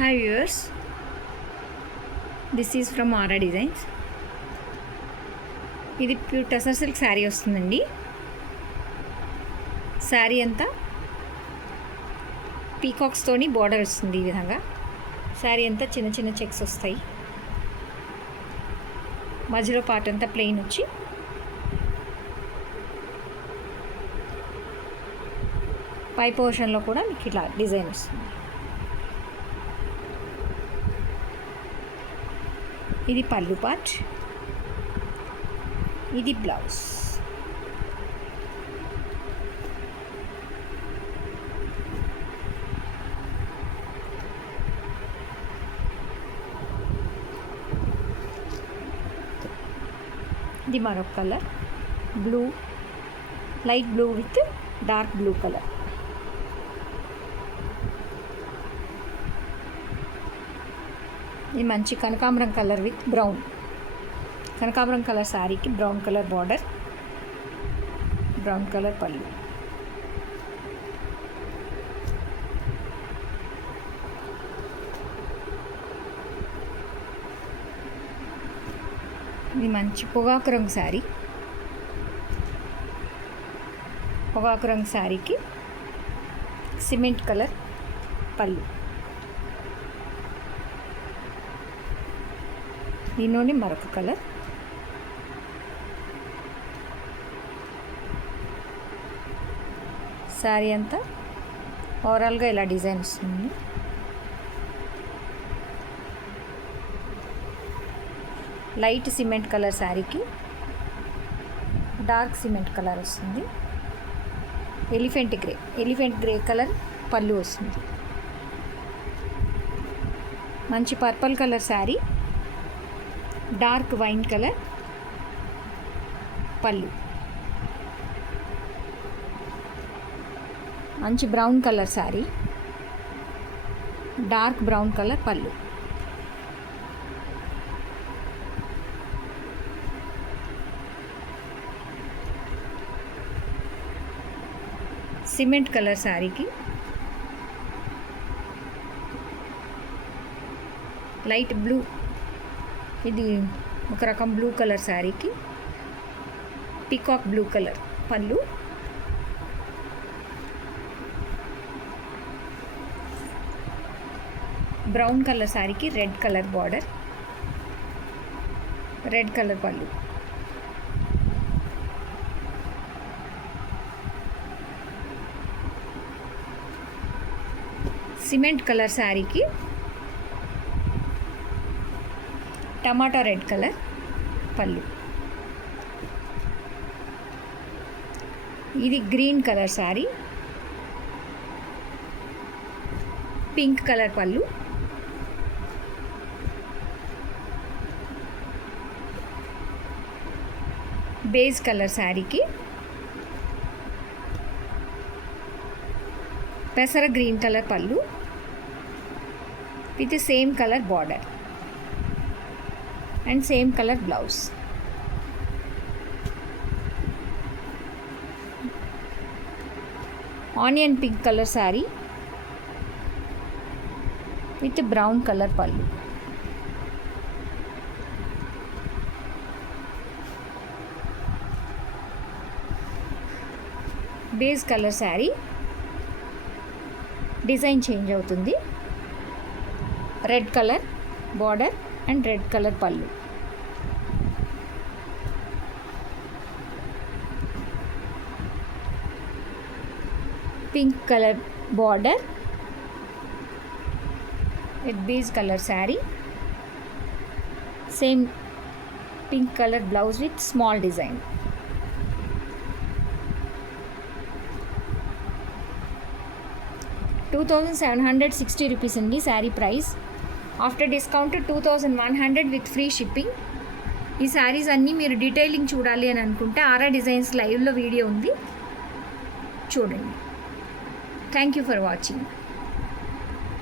Hi viewers, this is from Aara Designs. ఇది ప్యూర్ టసర్ సిల్క్ శారీ వస్తుందండి. శారీ అంతా పీకాక్స్తోని బార్డర్ వస్తుంది. ఈ విధంగా శారీ అంతా చిన్న చిన్న చెక్స్ వస్తాయి. మధ్యలో పార్ట్ అంతా ప్లెయిన్ వచ్చి పై పోర్షన్లో కూడా మీకు ఇట్లా డిజైన్ వస్తుంది. ఇది పళ్ళు పార్ట్, ఇది బ్లౌజ్. ఇది మరొక colour, blue, light blue with dark blue colour. ఇది మంచి కనకాంబరం కలర్ విత్ బ్రౌన్. కనకాంబరం కలర్ శారీకి brown colour border, brown colour పళ్ళు. ఇది మంచి పొగాకు రంగు శారీ. పొగాకు రంగు శారీకి సిమెంట్ కలర్ పళ్ళు. దీనిలోని మరొక కలర్, శారీ అంతా ఓవరాల్గా ఇలా డిజైన్ వస్తుంది. లైట్ సిమెంట్ కలర్ శారీకి డార్క్ సిమెంట్ కలర్ వస్తుంది. ఎలిఫెంట్ గ్రే కలర్ పళ్ళు వస్తుంది. మంచి purple colour sari, dark wine colour పళ్ళు. మంచి brown colour sari, dark brown colour పళ్ళు. సిమెంట్ కలర్ శారీకి లైట్ బ్లూ, ఇది ఒక రకం బ్లూ కలర్ శారీకి పీకాక్ బ్లూ కలర్ పళ్ళు. బ్రౌన్ కలర్ శారీకి red colour border, red colour పళ్ళు. సిమెంట్ కలర్ శారీకి టమాటా రెడ్ కలర్ పళ్ళు. ఇది green colour sari, pink colour పళ్ళు. బేస్ కలర్ శారీకి పెసర గ్రీన్ కలర్ పళ్ళు with same colour border and same color blouse. Onion pink color saree with brown color pallu. Base color saree design change avutundi. Red color border and red color pallu. Pink color border with base color saree, same pink color blouse with small design. ₹2,760 అండి sari price. After discount 2,100 with free shipping. ఈ శారీస్ అన్నీ మీరు డీటెయిలింగ్ చూడాలి అని అనుకుంటే ఆరా డిజైన్స్ లైవ్లో వీడియో ఉంది, చూడండి. Thank you for watching.